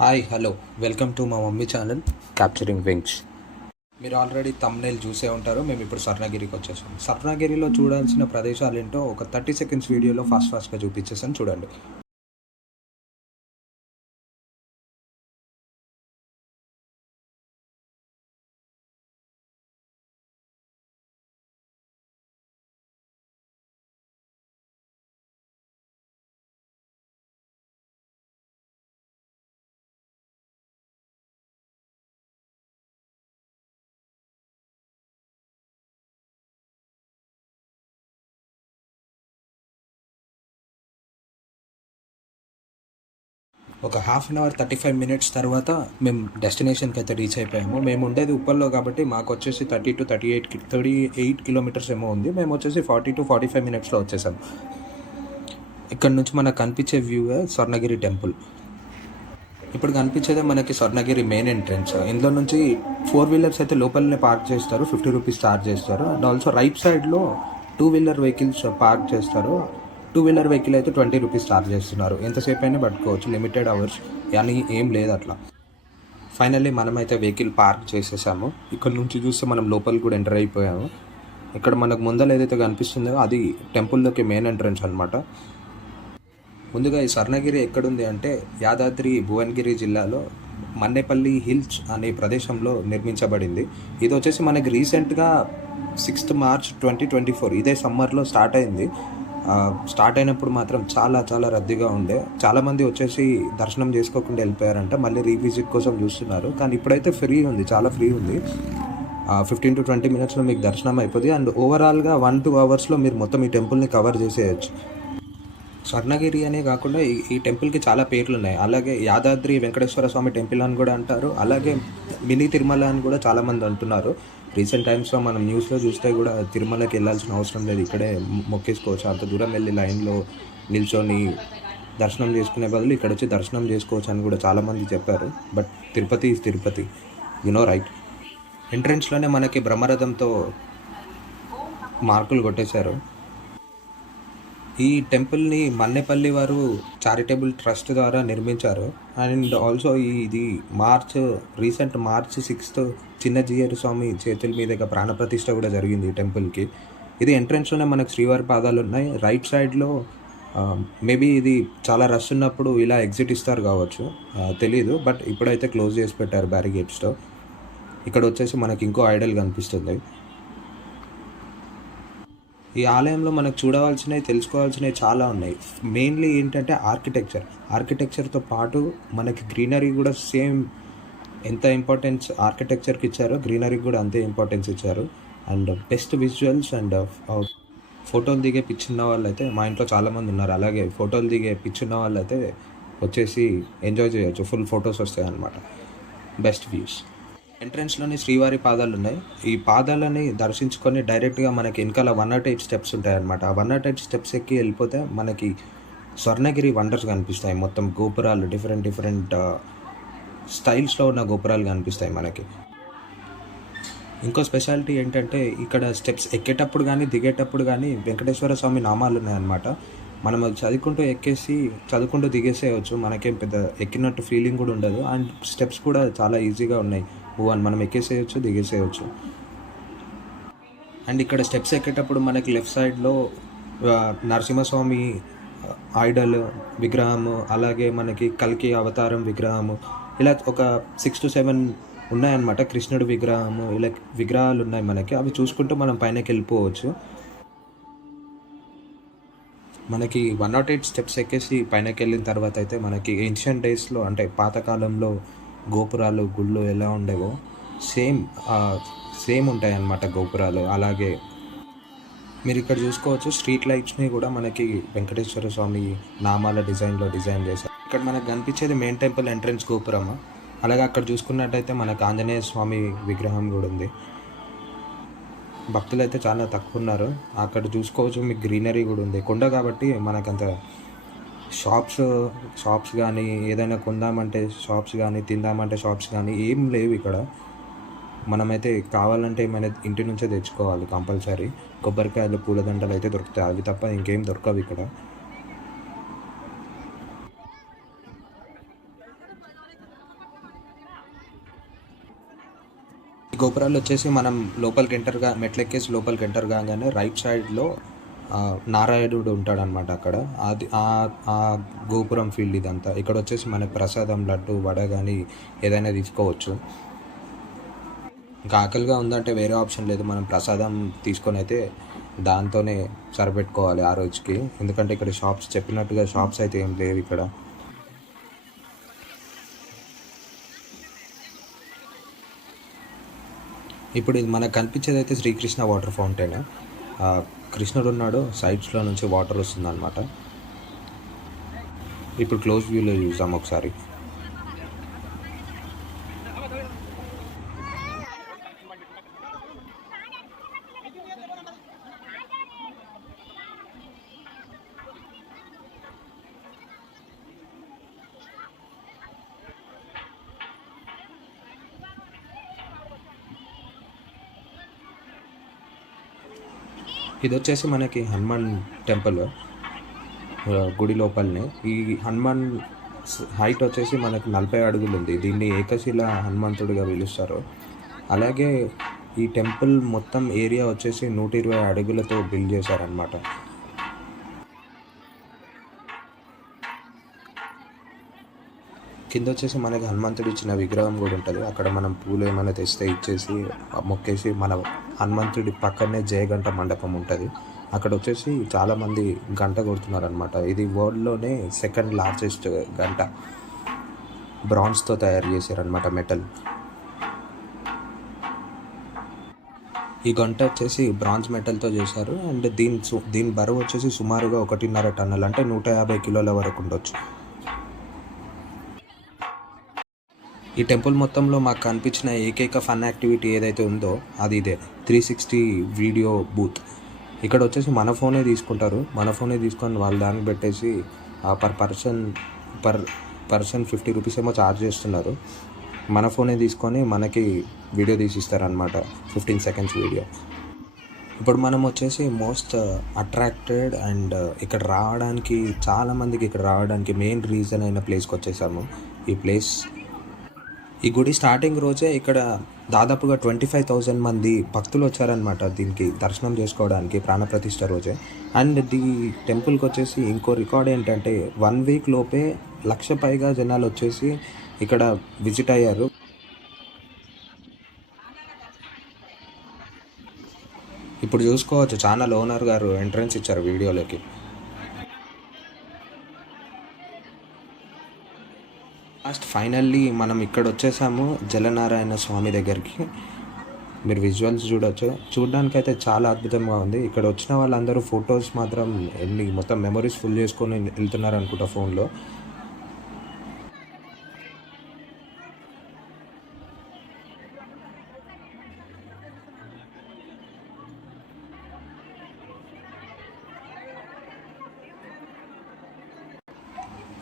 Hi hello welcome to మా mummy channel capturing wings. మీరు already thumbnail చూసే ఉంటారు. మేము ఇప్పుడు స్వర్ణగిరికి వచ్చేసాం. స్వర్ణగిరిలో చూడాల్సిన ప్రదేశాలు ఏంటో ఒక 30 సెకండ్స్ వీడియోలో ఫాస్ట్గా చూపించేసాను, చూడండి. ఒక హాఫ్ అన్ అవర్ 35 మినిట్స్ తర్వాత మేము డెస్టినేషన్కి అయితే రీచ్ అయిపోయాము. మేము ఉండేది ఉప్పల్లో కాబట్టి మాకు వచ్చేసి 38 కిలోమీటర్స్ ఏమో ఉంది. మేము వచ్చేసి 40 to 45 మినిట్స్లో వచ్చేసాము. ఇక్కడ నుంచి మనకు కనిపించే వ్యూ స్వర్ణగిరి టెంపుల్. ఇప్పుడు కనిపించేదే మనకి స్వర్ణగిరి మెయిన్ ఎంట్రన్స్. ఇందులో నుంచి 4 వీలర్స్ అయితే లోపలనే పార్క్ చేస్తారు, 50 రూపీస్ ఛార్జ్ చేస్తారు. అండ్ ఆల్సో రైట్ సైడ్లో 2 వీలర్ వెహికల్స్ పార్క్ చేస్తారు. 2 వీలర్ వెహికల్ అయితే 20 రూపీస్ ఛార్జ్ చేస్తున్నారు. ఎంతసేపు అయినా పట్టుకోవచ్చు, లిమిటెడ్ అవర్స్ అని ఏం లేదు అట్లా. ఫైనల్లీ మనమైతే వెహికల్ పార్క్ చేసేసాము. ఇక్కడ నుంచి చూస్తే మనం లోపలికి కూడా ఎంటర్ అయిపోయాము. ఇక్కడ మనకు ముందర ఏదైతే కనిపిస్తుందో అది టెంపుల్లోకి మెయిన్ ఎంట్రన్స్ అనమాట. ముందుగా ఈ స్వర్ణగిరి ఎక్కడుంది అంటే యాదాద్రి భువనగిరి జిల్లాలో మన్నేపల్లి హిల్స్ అనే ప్రదేశంలో నిర్మించబడింది. ఇది వచ్చేసి మనకి రీసెంట్గా 6th March 2024 ఇదే సమ్మర్లో స్టార్ట్ అయింది. స్టార్ట్ అయినప్పుడు మాత్రం చాలా చాలా రద్దీగా ఉండే. చాలామంది వచ్చేసి దర్శనం చేసుకోకుండా వెళ్ళిపోయారంట, మళ్ళీ రీవిజిట్ కోసం చూస్తున్నారు. కానీ ఇప్పుడైతే ఫ్రీ ఉంది, చాలా ఫ్రీ ఉంది. 15 to 20 మినిట్స్లో మీకు దర్శనం అయిపోతుంది. అండ్ ఓవరాల్గా 1-2 అవర్స్లో మీరు మొత్తం ఈ టెంపుల్ని కవర్ చేసేయచ్చు. స్వర్ణగిరి అనే కాకుండా ఈ టెంపుల్కి చాలా పేర్లు ఉన్నాయి. అలాగే యాదాద్రి వెంకటేశ్వర స్వామి టెంపుల్ అని కూడా అంటారు. అలాగే మినీ తిరుమల అని కూడా చాలామంది అంటున్నారు. రీసెంట్ టైమ్స్లో మనం న్యూస్లో చూస్తే కూడా తిరుమలకి వెళ్ళాల్సిన అవసరం లేదు, ఇక్కడే మొక్కేసుకోవచ్చు. అంత దూరం వెళ్ళి లైన్లో నిల్చొని దర్శనం చేసుకునే బదులు ఇక్కడ వచ్చి దర్శనం చేసుకోవచ్చు అని కూడా చాలామంది చెప్పారు. But Tirupati is Tirupati, right. ఎంట్రెన్స్లోనే మనకి బ్రహ్మరథంతో మార్కులు కొట్టేశారు. ఈ టెంపుల్ని మన్నేపల్లి వారు చారిటబుల్ ట్రస్ట్ ద్వారా నిర్మించారు. అండ్ ఆల్సో ఇది రీసెంట్ March 6th చిన్నజీయర్ స్వామి చేతుల మీదుగా ప్రాణప్రతిష్ఠ కూడా జరిగింది ఈ టెంపుల్కి. ఇది ఎంట్రన్స్లోనే మనకు శ్రీవారి పాదాలు ఉన్నాయి. రైట్ సైడ్లో మేబీ ఇది చాలా రష్ ఉన్నప్పుడు ఇలా ఎగ్జిట్ ఇస్తారు కావచ్చు, తెలీదు. బట్ ఇప్పుడైతే క్లోజ్ చేసి పెట్టారు బ్యారిగేట్స్తో. ఇక్కడ వచ్చేసి మనకి ఇంకో ఐడల్ కనిపిస్తుంది. ఈ ఆలయంలో మనకు చూడవలసినవి, తెలుసుకోవాల్సినవి చాలా ఉన్నాయి. మెయిన్లీ ఏంటంటే ఆర్కిటెక్చర్తో పాటు మనకి గ్రీనరీ కూడా సేమ్. ఎంత ఇంపార్టెన్స్ ఆర్కిటెక్చర్కి ఇచ్చారో గ్రీనరీకి కూడా అంతే ఇంపార్టెన్స్ ఇచ్చారు. అండ్ బెస్ట్ విజువల్స్ అండ్ ఫోటోలు దిగే పిచ్చున్న వాళ్ళు అయితే మా ఇంట్లో చాలామంది ఉన్నారు. అలాగే ఫోటోలు దిగే పిచ్చున్న వాళ్ళు అయితే వచ్చేసి ఎంజాయ్ చేయొచ్చు, ఫుల్ ఫొటోస్ వస్తాయి అన్నమాట. Best views. ఎంట్రన్స్లోనే శ్రీవారి పాదాలు ఉన్నాయి. ఈ పాదాలని దర్శించుకొని డైరెక్ట్గా మనకి వెనకాల 108 స్టెప్స్ ఉంటాయి అన్నమాట. ఆ 108 స్టెప్స్ ఎక్కి వెళ్ళిపోతే మనకి స్వర్ణగిరి వండర్స్ కనిపిస్తాయి. మొత్తం గోపురాలు డిఫరెంట్ స్టైల్స్లో ఉన్న గోపురాలు కనిపిస్తాయి మనకి. ఇంకో స్పెషాలిటీ ఏంటంటే ఇక్కడ స్టెప్స్ ఎక్కేటప్పుడు కానీ దిగేటప్పుడు కానీ వెంకటేశ్వర స్వామి నామాలు ఉన్నాయన్నమాట. మనం అది చదువుకుంటూ దిగేసేయచ్చు. మనకేం పెద్ద ఎక్కినట్టు ఫీలింగ్ కూడా ఉండదు. అండ్ స్టెప్స్ కూడా చాలా ఈజీగా ఉన్నాయి. మనం ఎక్కేసేయచ్చు, దిగేసేయచ్చు. అండ్ ఇక్కడ స్టెప్స్ ఎక్కేటప్పుడు మనకి లెఫ్ట్ సైడ్లో నరసింహస్వామి ఐడల్ విగ్రహము, అలాగే మనకి కల్కి అవతారం విగ్రహము, ఇలా ఒక 6 to 7 ఉన్నాయన్నమాట. కృష్ణుడు విగ్రహము, ఇలా విగ్రహాలు ఉన్నాయి మనకి. అవి చూసుకుంటూ మనం పైనకి వెళ్ళిపోవచ్చు. మనకి 108 స్టెప్స్ ఎక్కేసి పైనకి వెళ్ళిన తర్వాత అయితే మనకి ఏన్షియంట్ డేస్లో అంటే పాతకాలంలో గోపురాలు, గుళ్ళు ఎలా ఉండేవో సేమ్ ఉంటాయి అన్నమాట గోపురాలు. అలాగే మీరు ఇక్కడ చూసుకోవచ్చు స్ట్రీట్ లైట్స్ని కూడా మనకి వెంకటేశ్వర స్వామి నామాల డిజైన్ చేశారు. ఇక్కడ మనకు కనిపించేది మెయిన్ టెంపుల్ ఎంట్రన్స్ గోపురము. అలాగే అక్కడ చూసుకున్నట్టయితే మనకు ఆంజనేయ స్వామి విగ్రహం కూడా ఉంది. భక్తులు అయితే చాలా తక్కువ ఉన్నారు. అక్కడ చూసుకోవచ్చు మీకు గ్రీనరీ కూడా ఉంది. కొండ కాబట్టి మనకంత షాప్స్ కానీ ఏదైనా కొందామంటే షాప్స్ కానీ తిందామంటే షాప్స్ కానీ ఏం లేవు ఇక్కడ. మనమైతే కావాలంటే ఏమైనా ఇంటి నుంచే తెచ్చుకోవాలి కంపల్సరీ. కొబ్బరికాయలు, పూలదండలు అయితే దొరుకుతాయి, అవి తప్ప ఇంకేం దొరకవు ఇక్కడ. గోపురాలు వచ్చేసి మనం లోపలికి మెట్లెక్కేసి లోపలికి ఎంటర్ కాగానే రైట్ సైడ్లో నారాయణుడు ఉంటాడనమాట అక్కడ. అది ఆ గోపురం ఫీల్డ్ ఇదంతా. ఇక్కడ వచ్చేసి మనకి ప్రసాదం లడ్డు వడ కానీ ఏదైనా తీసుకోవచ్చు. ఇంకా ఆకలిగా ఉందంటే వేరే ఆప్షన్ లేదు, మనం ప్రసాదం తీసుకొని అయితే దాంతోనే సరిపెట్టుకోవాలి ఆ రోజుకి. ఎందుకంటే ఇక్కడ షాప్స్ చెప్పినట్టుగా షాప్స్ అయితే ఏం లేవు ఇక్కడ. ఇప్పుడు ఇది మనకు కనిపించేది అయితే శ్రీకృష్ణ వాటర్ ఫౌంటైన్. కృష్ణుడు ఉన్నాడు, సైడ్స్లో నుంచి వాటర్ వస్తుందన్నమాట. ఇప్పుడు క్లోజ్ వ్యూలో చూసాం ఒకసారి. ఇది వచ్చేసి మనకి హనుమాన్ టెంపుల్ గుడి లోపలనే. ఈ హనుమాన్ హైట్ వచ్చేసి మనకి 40 అడుగులు ఉంది. దీన్ని ఏకశిల హనుమంతుడిగా పిలుస్తారు. అలాగే ఈ టెంపుల్ మొత్తం ఏరియా వచ్చేసి 120 అడుగులతో బిల్డ్ చేశారనమాట. కింద వచ్చేసి మనకి హనుమంతుడు ఇచ్చిన విగ్రహం కూడా ఉంటుంది. అక్కడ మనం పూలు ఏమైనా తెస్తే ఇచ్చేసి మొక్కేసి మన హనుమంతుడి పక్కనే జయగంట మండపం ఉంటుంది. అక్కడ వచ్చేసి చాలామంది గంట కొడుతున్నారు అనమాట. ఇది వరల్డ్లోనే సెకండ్ లార్జెస్ట్ గంట. బ్రాంజ్తో తయారు చేశారనమాట, మెటల్. ఈ గంట వచ్చేసి బ్రాంజ్ మెటల్తో చేశారు. అండ్ దీని బరువు వచ్చేసి సుమారుగా 1.5 టన్నులు, అంటే 150 కిలోల వరకు ఉండొచ్చు. ఈ టెంపుల్ మొత్తంలో మాకు కనిపించిన ఏకైక ఫన్ యాక్టివిటీ ఏదైతే ఉందో అది ఇదే, 360 వీడియో బూత్. ఇక్కడ వచ్చేసి మన ఫోనే తీసుకుంటారు. మన ఫోనే తీసుకొని వాళ్ళు దానికి పెట్టేసి పర్ పర్సన్ 50 రూపీస్ ఏమో ఛార్జ్ చేస్తున్నారు. మన ఫోనే తీసుకొని మనకి వీడియో తీసిస్తారనమాట, 15 సెకండ్స్ వీడియో. ఇప్పుడు మనం వచ్చేసి మోస్ట్ అట్రాక్టెడ్ అండ్ చాలామందికి ఇక్కడ రావడానికి మెయిన్ రీజన్ అయిన ప్లేస్కి వచ్చేసాము. ఈ గుడి స్టార్టింగ్ రోజే ఇక్కడ దాదాపుగా 25,000 మంది భక్తులు వచ్చారనమాట దీనికి దర్శనం చేసుకోవడానికి, ప్రాణప్రతిష్ఠ రోజే. అండ్ ఈ టెంపుల్కి వచ్చేసి ఇంకో రికార్డ్ ఏంటంటే 1 వీక్ లోపే 1,00,000 పైగా జనాలు వచ్చేసి ఇక్కడ విజిట్ అయ్యారు. ఇప్పుడు చూసుకోవచ్చు, ఛానల్ ఓనర్ గారు ఎంట్రన్స్ ఇచ్చారు వీడియోలోకి. ఫైనల్లీ మనం ఇక్కడ వచ్చేసాము జలనారాయణ స్వామి దగ్గరికి. మీరు విజువల్స్ చూడొచ్చు. చూడడానికైతే చాలా అద్భుతంగా ఉంది. ఇక్కడ వచ్చిన వాళ్ళందరూ ఫొటోస్ మాత్రం మొత్తం మెమరీస్ ఫుల్ చేసుకొని వెళ్తున్నారు అనుకుంటా ఫోన్లో.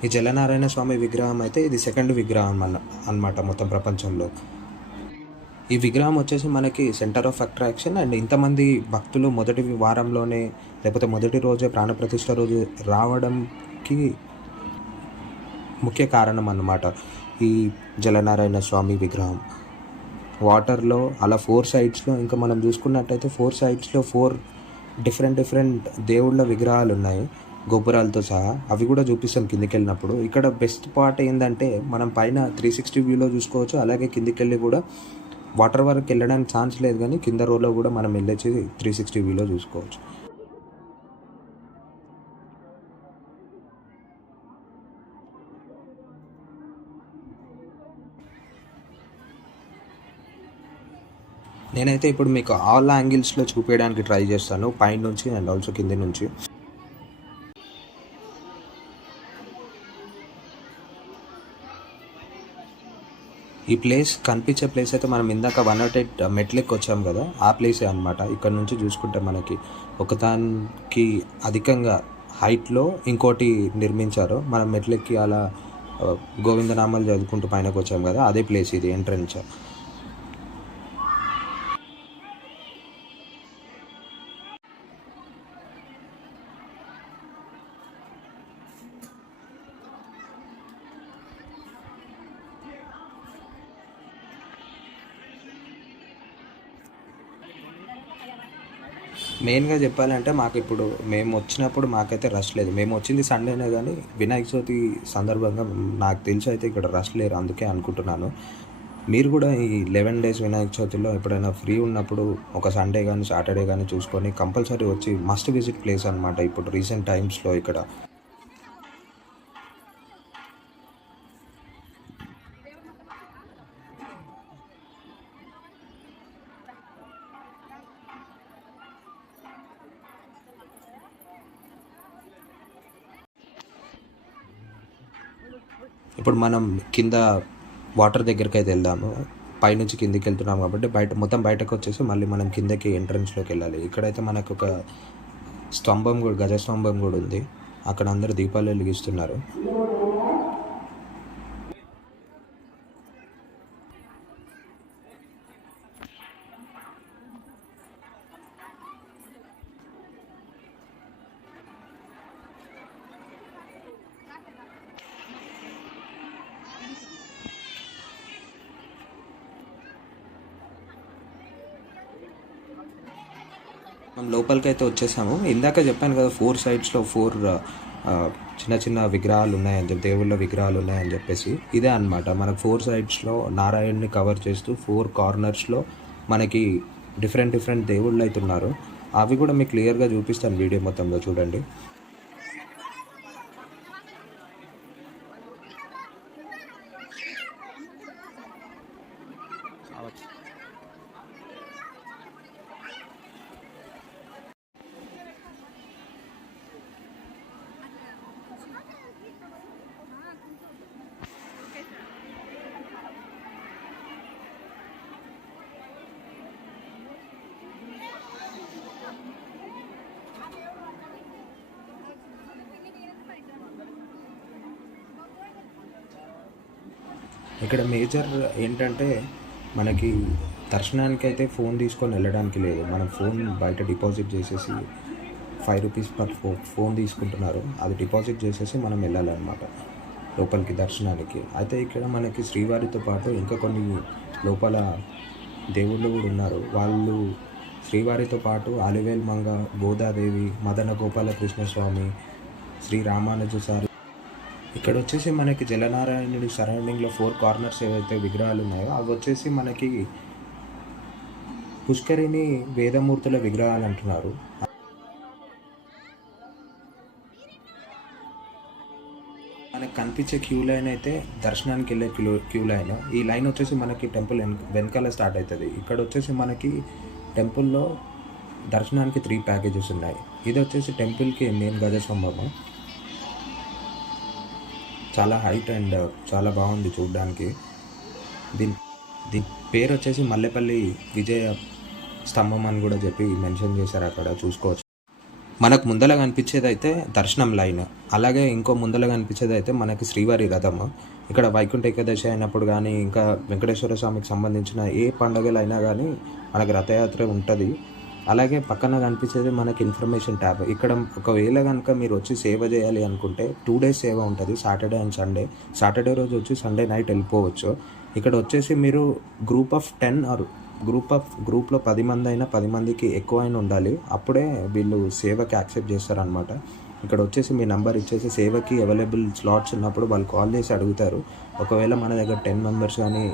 ఈ జలనారాయణ స్వామి విగ్రహం అయితే ఇది సెకండ్ విగ్రహం అన్నమాట మొత్తం ప్రపంచంలో. ఈ విగ్రహం వచ్చేసి మనకి సెంటర్ ఆఫ్ అట్రాక్షన్. అండ్ ఇంతమంది భక్తులు మొదటి వారంలోనే లేకపోతే మొదటి రోజే ప్రాణప్రతిష్ఠ రోజు రావడంకి ముఖ్య కారణం అన్నమాట ఈ జలనారాయణ స్వామి విగ్రహం. వాటర్లో అలా 4 సైడ్స్లో, ఇంకా మనం చూసుకున్నట్టయితే 4 సైడ్స్లో 4 డిఫరెంట్ దేవుళ్ళ విగ్రహాలు ఉన్నాయి గోపురాలతో సహా. అవి కూడా చూపిస్తాం కిందికి వెళ్ళినప్పుడు. ఇక్కడ బెస్ట్ పార్ట్ ఏంటంటే మనం పైన 360 వ్యూలో చూసుకోవచ్చు. అలాగే కిందికి వెళ్ళి కూడా వాటర్ వరకు వెళ్ళడానికి ఛాన్స్ లేదు, కానీ కింద రోలో కూడా మనం వెళ్ళేసి 360 వ్యూలో చూసుకోవచ్చు. నేనైతే ఇప్పుడు మీకు ఆల్ యాంగిల్స్లో చూపించడానికి ట్రై చేస్తాను, పైన నుంచి అండ్ ఆల్సో కింద నుంచి. ఈ కనిపించే ప్లేస్ అయితే మనం ఇందాక 108 మెట్లెక్కి వచ్చాం కదా, ఆ ప్లేసే అనమాట. ఇక్కడ నుంచి చూసుకుంటే మనకి ఒకదానికి అధికంగా హైట్లో ఇంకోటి నిర్మించారు. మనం మెట్లెక్కి అలా గోవిందనామాలు చదువుకుంటూ పైనకి వచ్చాం కదా, అదే ప్లేస్ ఇది, ఎంట్రన్స్. మెయిన్‌గా చెప్పాలంటే మాకిప్పుడు మేము వచ్చినప్పుడు మాకైతే రష్ లేదు. మేము వచ్చింది సండేనే గానీ, వినాయక చవితి సందర్భంగా నాకు తెలిసి అయితే ఇక్కడ రష్ లేరు. అందుకే అనుకుంటున్నాను. మీరు కూడా ఈ 11 డేస్ వినాయక చవితిలో ఎప్పుడైనా ఫ్రీ ఉన్నప్పుడు ఒక సండే గానీ, సాటర్డే గానీ చూసుకొని కంపల్సరీ వచ్చి మస్ట్ విజిట్ ప్లేస్ అనమాట ఇప్పుడు రీసెంట్ టైమ్స్‌లో ఇక్కడ. ఇప్పుడు మనం కింద వాటర్ దగ్గరికైతే వెళ్దాము. పైనుంచి కిందకెళ్తున్నాం కాబట్టి మొత్తం బయటకొచ్చేసి మళ్ళీ మనం కిందకి ఎంట్రన్స్‌లోకెళ్ళాలి. ఇక్కడైతే మనకొక స్తంభం గూడా గజస్తంభం గూడా ఉంది. అక్కడ అందరూ దీపాలు వెలిగిస్తున్నారు. మనం లోపలికైతే వచ్చేసాము. ఇందాక చెప్పాను కదా 4 సైడ్స్‌లో 4 చిన్న చిన్న విగ్రహాలున్నాయని చెప్పి, దేవుళ్ళ విగ్రహాలున్నాయని చెప్పేసి. ఇదే అనమాట. మనకు 4 సైడ్స్‌లో నారాయణ్‌ని కవర్ చేస్తూ 4 కార్నర్స్‌లో మనకి డిఫరెంట్ డిఫరెంట్ దేవుళ్ళైతే ఉన్నారు. అవి కూడా మీకు క్లియర్‌గా చూపిస్తాను వీడియో మొత్తంలో చూడండి. ఇక్కడ మేజర్ ఏంటంటే మనకి దర్శనానికైతే ఫోన్ తీసుకొని వెళ్ళడానికి లేదు. మనం ఫోన్ బయట డిపాజిట్ చేసేసి ₹5 పర్ ఫోన్ తీసుకుంటున్నారు. అది డిపాజిట్ చేసేసి మనం వెళ్ళాలన్నమాట లోపలికి దర్శనానికి. అయితే ఇక్కడ మనకి శ్రీవారితో పాటు ఇంకా కొన్ని లోపల దేవుళ్ళు కూడా ఉన్నారు. వాళ్ళు శ్రీవారితో పాటు అలివేలు మంగ, గోదాదేవి, మదన గోపాల కృష్ణస్వామి, శ్రీ రామానుజాచారి. ఇక్కడ వచ్చేసి మనకి జలనారాయణుడి సరౌండింగ్‌లో 4 కార్నర్స్ ఏవైతే విగ్రహాలు ఉన్నాయో అవి వచ్చేసి మనకి పుష్కరిణి వేదమూర్తుల విగ్రహాలు అంటున్నారు. మనకు కనిపించే క్యూ లైన్ అయితే దర్శనానికి వెళ్ళే క్యూ లైన్. ఈ లైన్ వచ్చేసి మనకి టెంపుల్ వెనకాల స్టార్ట్ అవుతుంది. ఇక్కడ వచ్చేసి మనకి టెంపుల్లో దర్శనానికి 3 ప్యాకేజెస్ ఉన్నాయి. ఇది వచ్చేసి టెంపుల్కి మెయిన్ గజస్తంభము. చాలా హైట్ అండ్ చాలా బాగుంది చూడడానికి. దీని దీని పేరు వచ్చేసి మల్లెపల్లి విజయ స్తంభం అని కూడా చెప్పి మెన్షన్ చేశారు, అక్కడ చూసుకోవచ్చు. మనకు ముందల కనిపించేది అయితే దర్శనం లైన్, అలాగే ఇంకో ముందల కనిపించేది అయితే మనకి శ్రీవారి రథము. ఇక్కడ వైకుంఠ ఏకాదశి అయినప్పుడు కానీ ఇంకా వెంకటేశ్వర స్వామికి సంబంధించిన ఏ పండుగలు అయినా కానీ మనకి రథయాత్ర ఉంటుంది. అలాగే పక్కన కనిపించేది మనకి ఇన్ఫర్మేషన్ ట్యాబ్. ఇక్కడ ఒకవేళ కనుక మీరు వచ్చి సేవ చేయాలి అనుకుంటే 2 డేస్ సేవ ఉంటుంది, సాటర్డే అండ్ సండే. సాటర్డే రోజు వచ్చి సండే నైట్ వెళ్ళిపోవచ్చు. ఇక్కడ వచ్చేసి మీరు గ్రూప్ ఆఫ్ 10 ఆర్ గ్రూప్లో 10 మంది అయినా 10 మందికి ఎక్కువ అయినా ఉండాలి. అప్పుడే వీళ్ళు సేవకి యాక్సెప్ట్ చేస్తారనమాట. ఇక్కడ వచ్చేసి మీ నెంబర్ ఇచ్చేసి సేవకి అవైలబుల్ స్లాట్స్ ఉన్నప్పుడు వాళ్ళు కాల్ చేసి అడుగుతారు. ఒకవేళ మన దగ్గర 10 మెంబర్స్ కానీ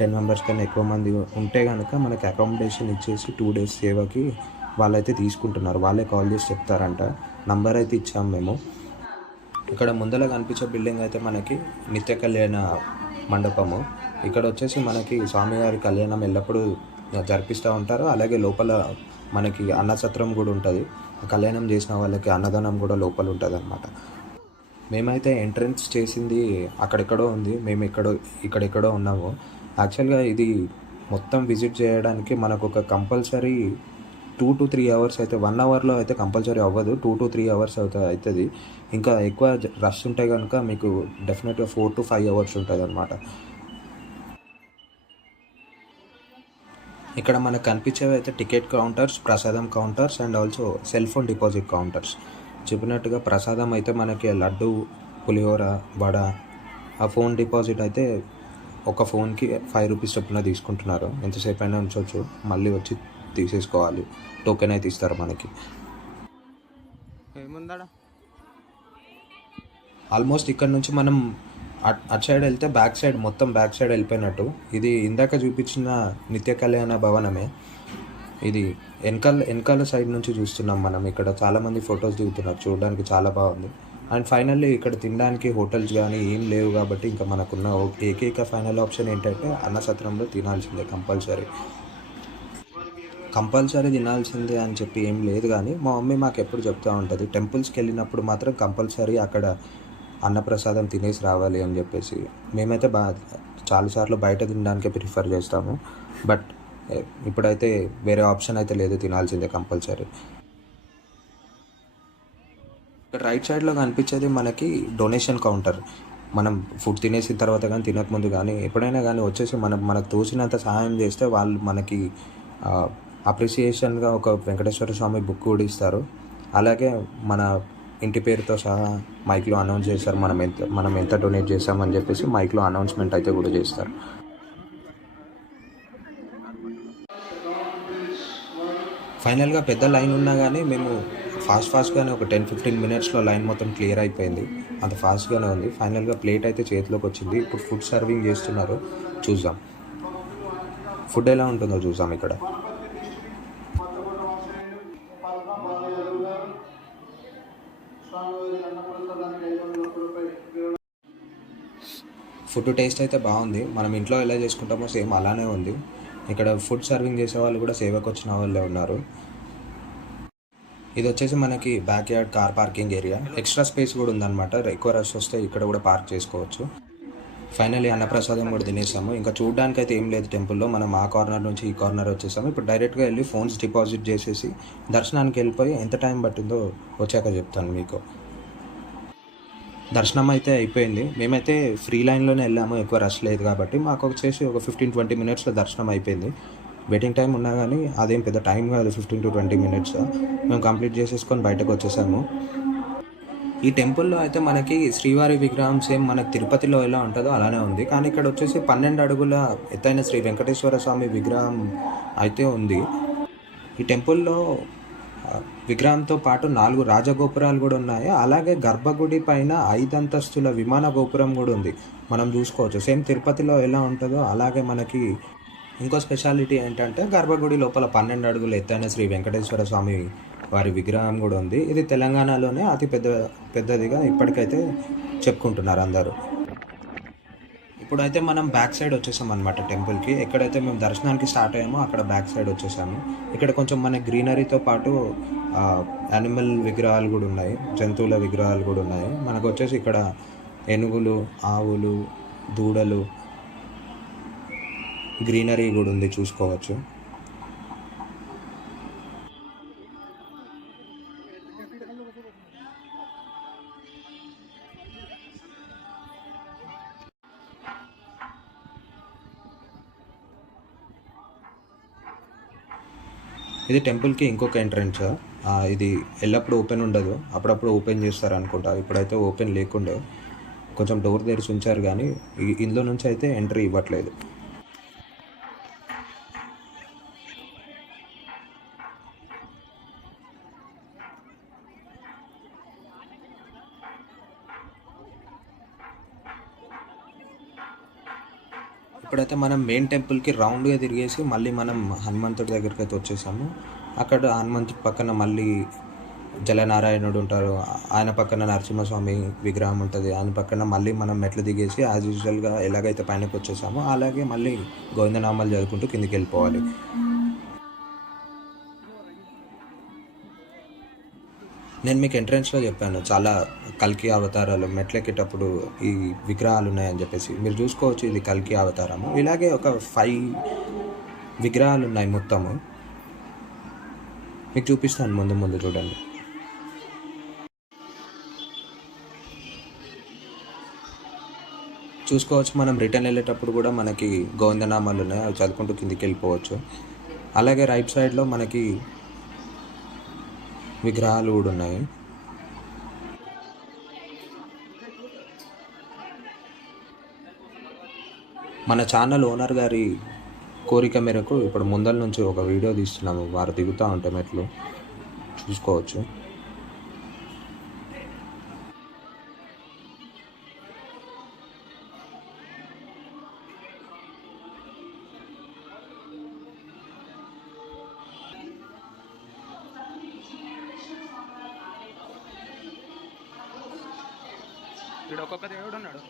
10 మెంబర్స్ కన్నా ఎక్కువ మంది ఉంటే కనుక మనకి అకామిడేషన్ ఇచ్చేసి 2 డేస్ సేవకి వాళ్ళైతే తీసుకుంటున్నారు. వాళ్ళే కాల్ చేసి చెప్తారంట. నంబర్ అయితే ఇచ్చాము మేము. ఇక్కడ ముందర కనిపించే బిల్డింగ్ అయితే మనకి నిత్య కళ్యాణ మండపము. ఇక్కడ వచ్చేసి మనకి స్వామివారి కళ్యాణం ఎల్లప్పుడూ జరిపిస్తూ ఉంటారు. అలాగే లోపల మనకి అన్నసత్రం కూడా ఉంటుంది. కళ్యాణం చేసిన వాళ్ళకి అన్నదానం కూడా లోపల ఉంటుంది అన్నమాట. మేమైతే ఎంట్రన్స్ చేసింది అక్కడెక్కడో ఉంది, మేము ఇక్కడెక్కడో ఉన్నాము. యాక్చువల్గా ఇది మొత్తం విజిట్ చేయడానికి మనకు ఒక కంపల్సరీ 2 to 3 అవర్స్ అయితే, 1 అవర్లో అయితే కంపల్సరీ అవ్వదు, 2 to 3 అవర్స్ అవుతుంది. ఇంకా ఎక్కువ రష్ ఉంటే కనుక మీకు డెఫినెట్గా 4 to 5 అవర్స్ ఉంటుంది అనమాట. ఇక్కడ మనకు కనిపించేవి అయితే టికెట్ కౌంటర్స్, ప్రసాదం counters and also cell phone deposit counters. చెప్పినట్టుగా ప్రసాదం అయితే మనకి లడ్డు, పులిహోర, వడ. ఆ ఫోన్ డిపాజిట్ అయితే ఒక ఫోన్కి ₹5 చొప్పున తీసుకుంటున్నారు. ఎంతసేపు అయినా ఉంచవచ్చు, మళ్ళీ వచ్చి తీసేసుకోవాలి. టోకెన్ అయితే ఇస్తారు మనకి. ఏముందా ఆల్మోస్ట్ ఇక్కడ నుంచి మనం అటు సైడ్ వెళ్తే బ్యాక్ సైడ్ మొత్తం బ్యాక్ సైడ్ వెళ్ళిపోయినట్టు. ఇది ఇందాక చూపించిన నిత్య కళ్యాణ భవనమే. ఇది వెనకాల సైడ్ నుంచి చూస్తున్నాం మనం. ఇక్కడ చాలామంది ఫొటోస్ దిగుతున్నారు, చూడడానికి చాలా బాగుంది. అండ్ ఫైనల్లీ ఇక్కడ తినడానికి హోటల్స్ కానీ ఏం లేవు కాబట్టి ఇంకా మనకున్న ఏకైక ఫైనల్ ఆప్షన్ ఏంటంటే అన్నసత్రంలో తినాల్సిందే కంపల్సరీ తినాల్సిందే అని చెప్పి ఏం లేదు. కానీ మా మమ్మీ మాకు ఎప్పుడు చెప్తూ ఉంటుంది, టెంపుల్స్కి వెళ్ళినప్పుడు మాత్రం కంపల్సరీ అక్కడ అన్నప్రసాదం తినేసి రావాలి అని చెప్పేసి. మేమైతే చాలాసార్లు బయట తినడానికే ప్రిఫర్ చేస్తాము. బట్ ఇప్పుడైతే వేరే ఆప్షన్ అయితే లేదు, తినాల్సిందే కంపల్సరీ. ఇక్కడ రైట్ సైడ్లో కనిపించేది మనకి డొనేషన్ కౌంటర్. మనం ఫుడ్ తినేసిన తర్వాత కానీ తినకముందు కానీ ఎప్పుడైనా కానీ వచ్చేసి మనకు తోచినంత సహాయం చేస్తే వాళ్ళు మనకి అప్రిసియేషన్గా ఒక వెంకటేశ్వర స్వామి బుక్ కూడా ఇస్తారు. అలాగే మన ఇంటి పేరుతో సహా మైక్లో అనౌన్స్ చేస్తారు, మనం ఎంత డొనేట్ చేస్తామని చెప్పేసి మైక్లో అనౌన్స్మెంట్ అయితే కూడా చేస్తారు. ఫైనల్గా పెద్ద లైన్ ఉన్నా కానీ మేము ఫాస్ట్గానే ఒక 10-15 మినిట్స్లో లైన్ మొత్తం క్లియర్ అయిపోయింది. అంత ఫాస్ట్గానే ఉంది. ఫైనల్గా ప్లేట్ అయితే చేతిలోకి వచ్చింది. ఇప్పుడు ఫుడ్ సర్వింగ్ చేస్తున్నారు, చూద్దాం ఫుడ్ ఎలా ఉంటుందో చూద్దాం. ఇక్కడ ఫుడ్ టేస్ట్ అయితే బాగుంది. మనం ఇంట్లో ఎలా చేసుకుంటామో సేమ్ అలానే ఉంది. ఇక్కడ ఫుడ్ సర్వింగ్ చేసే వాళ్ళు కూడా సేవకు వచ్చిన వాళ్ళే ఉన్నారు. ఇది వచ్చేసి మనకి back yard car parking area. Extra space కూడా ఉందన్నమాట. ఎక్కువ రష్ వస్తే ఇక్కడ కూడా పార్క్ చేసుకోవచ్చు. ఫైనల్లీ అన్నప్రసాదం కూడా తినేసాము. ఇంకా చూడడానికి అయితే ఏం లేదు టెంపుల్లో. మనం ఆ కార్నర్ నుంచి ఈ కార్నర్ వచ్చేసాము. ఇప్పుడు డైరెక్ట్గా వెళ్ళి ఫోన్స్ డిపాజిట్ చేసేసి దర్శనానికి వెళ్ళిపోయి ఎంత టైం పట్టిందో వచ్చాక చెప్తాను మీకు. దర్శనం అయితే అయిపోయింది. మేమైతే ఫ్రీ లైన్లోనే వెళ్ళాము, ఎక్కువ రష్ లేదు కాబట్టి. మాకు వచ్చేసి ఒక 15-20 మినిట్స్లో దర్శనం అయిపోయింది. వెయిటింగ్ టైం ఉన్నా కానీ అదేం పెద్ద టైం కాదు, 15-20 మినిట్స్. మేము కంప్లీట్ చేసేసుకొని బయటకు వచ్చేసాము. ఈ టెంపుల్లో అయితే మనకి శ్రీవారి విగ్రహం సేమ్ మనకి తిరుపతిలో ఎలా ఉంటుందో అలానే ఉంది. కానీ ఇక్కడ వచ్చేసి 12 అడుగుల ఎత్తైన శ్రీ వెంకటేశ్వర స్వామి విగ్రహం అయితే ఉంది. ఈ టెంపుల్లో విగ్రహంతో పాటు 4 రాజగోపురాలు కూడా ఉన్నాయి. అలాగే గర్భగుడి పైన 5 అంతస్తుల విమాన గోపురం కూడా ఉంది. మనం చూసుకోవచ్చు సేమ్ తిరుపతిలో ఎలా ఉంటుందో అలాగే. మనకి ఇంకో స్పెషాలిటీ ఏంటంటే గర్భగుడి లోపల 12 అడుగుల ఎత్తైన శ్రీ వెంకటేశ్వర స్వామి వారి విగ్రహం కూడా ఉంది. ఇది తెలంగాణలోనే అతి పెద్దదిగా ఇప్పటికైతే చెప్పుకుంటున్నారు అందరూ. ఇప్పుడైతే మనం బ్యాక్ సైడ్ వచ్చేసాం అనమాట టెంపుల్కి. ఎక్కడైతే మేము దర్శనానికి స్టార్ట్ అయ్యామో అక్కడ బ్యాక్ సైడ్ వచ్చేసాము. ఇక్కడ కొంచెం మన గ్రీనరీతో పాటు యానిమల్ విగ్రహాలు కూడా ఉన్నాయి, జంతువుల విగ్రహాలు కూడా ఉన్నాయి. మనకు వచ్చేసి ఇక్కడ ఏనుగులు, ఆవులు, దూడలు, గ్రీనరీ కూడా ఉంది, చూసుకోవచ్చు. ఇది టెంపుల్కి ఇంకొక ఎంట్రన్స్. ఇది ఎల్లప్పుడూ ఓపెన్ ఉండదు, అప్పుడప్పుడు ఓపెన్ చేస్తారు అనుకుంటా. ఇప్పుడైతే ఓపెన్ లేకుండే, కొంచెం డోర్ తెరిచి ఉంచారు కానీ ఇందులో నుంచి అయితే ఎంట్రీ ఇవ్వట్లేదు. ఇప్పుడైతే మనం మెయిన్ టెంపుల్కి రౌండ్గా తిరిగేసి మళ్ళీ మనం హనుమంతుడి దగ్గరికి అయితే వచ్చేసాము. అక్కడ హనుమంతుడి పక్కన మళ్ళీ జలనారాయణుడు ఉంటారు, ఆయన పక్కన నరసింహస్వామి విగ్రహం ఉంటుంది. ఆయన పక్కన మళ్ళీ మనం మెట్లు దిగేసి యాజ్ యూజువల్గా ఎలాగైతే పైనకి వచ్చేసామో అలాగే మళ్ళీ గోవిందనామాలు చదువుకుంటూ కిందికి వెళ్ళిపోవాలి. నేను మీకు ఎంట్రన్స్లో చెప్పాను చాలా కల్కి అవతారాలు మెట్లెక్కేటప్పుడు ఈ విగ్రహాలు ఉన్నాయని చెప్పేసి. మీరు చూసుకోవచ్చు ఇది కల్కి అవతారము. ఇలాగే ఒక 5 విగ్రహాలు ఉన్నాయి మొత్తము. మీకు చూపిస్తాను, ముందు చూడండి. చూసుకోవచ్చు మనం రిటర్న్ వెళ్ళేటప్పుడు కూడా మనకి గోవిందనామాలు ఉన్నాయి, అవి చదువుకుంటూ కిందికి వెళ్ళిపోవచ్చు. అలాగే రైట్ సైడ్లో మనకి విగ్రహాలు కూడా ఉన్నాయి. మన ఛానల్ ఓనర్ గారి కోరిక మేరకు ఇప్పుడు ముందల నుంచి ఒక వీడియో తీస్తున్నాము. వారు దిగుతూ ఉంటే మెట్లు చూసుకోవచ్చు. ఇక్కడ ఒక్కొక్క దేవుడు ఉన్నాడు.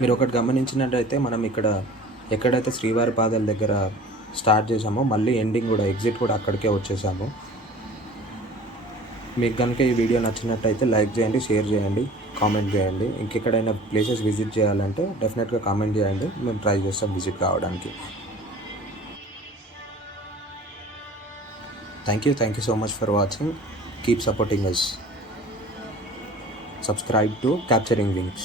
మీరు ఒకటి గమనించినట్టయితే మనం ఇక్కడ ఎక్కడైతే శ్రీవారి పాదాల దగ్గర స్టార్ట్ చేసామో మళ్ళీ ఎండింగ్ కూడా ఎగ్జిట్ కూడా అక్కడికే వచ్చేసాము. మీకు కనుక ఈ వీడియో నచ్చినట్టయితే లైక్ చేయండి, షేర్ చేయండి, కామెంట్ చేయండి. ఇంకెక్కడైనా ప్లేసెస్ విజిట్ చేయాలంటే డెఫినెట్గా కామెంట్ చేయండి, మేము ట్రై చేస్తాం విజిట్ కావడానికి. Thank you so much for watching. Keep supporting us. Subscribe to Capturing Wings.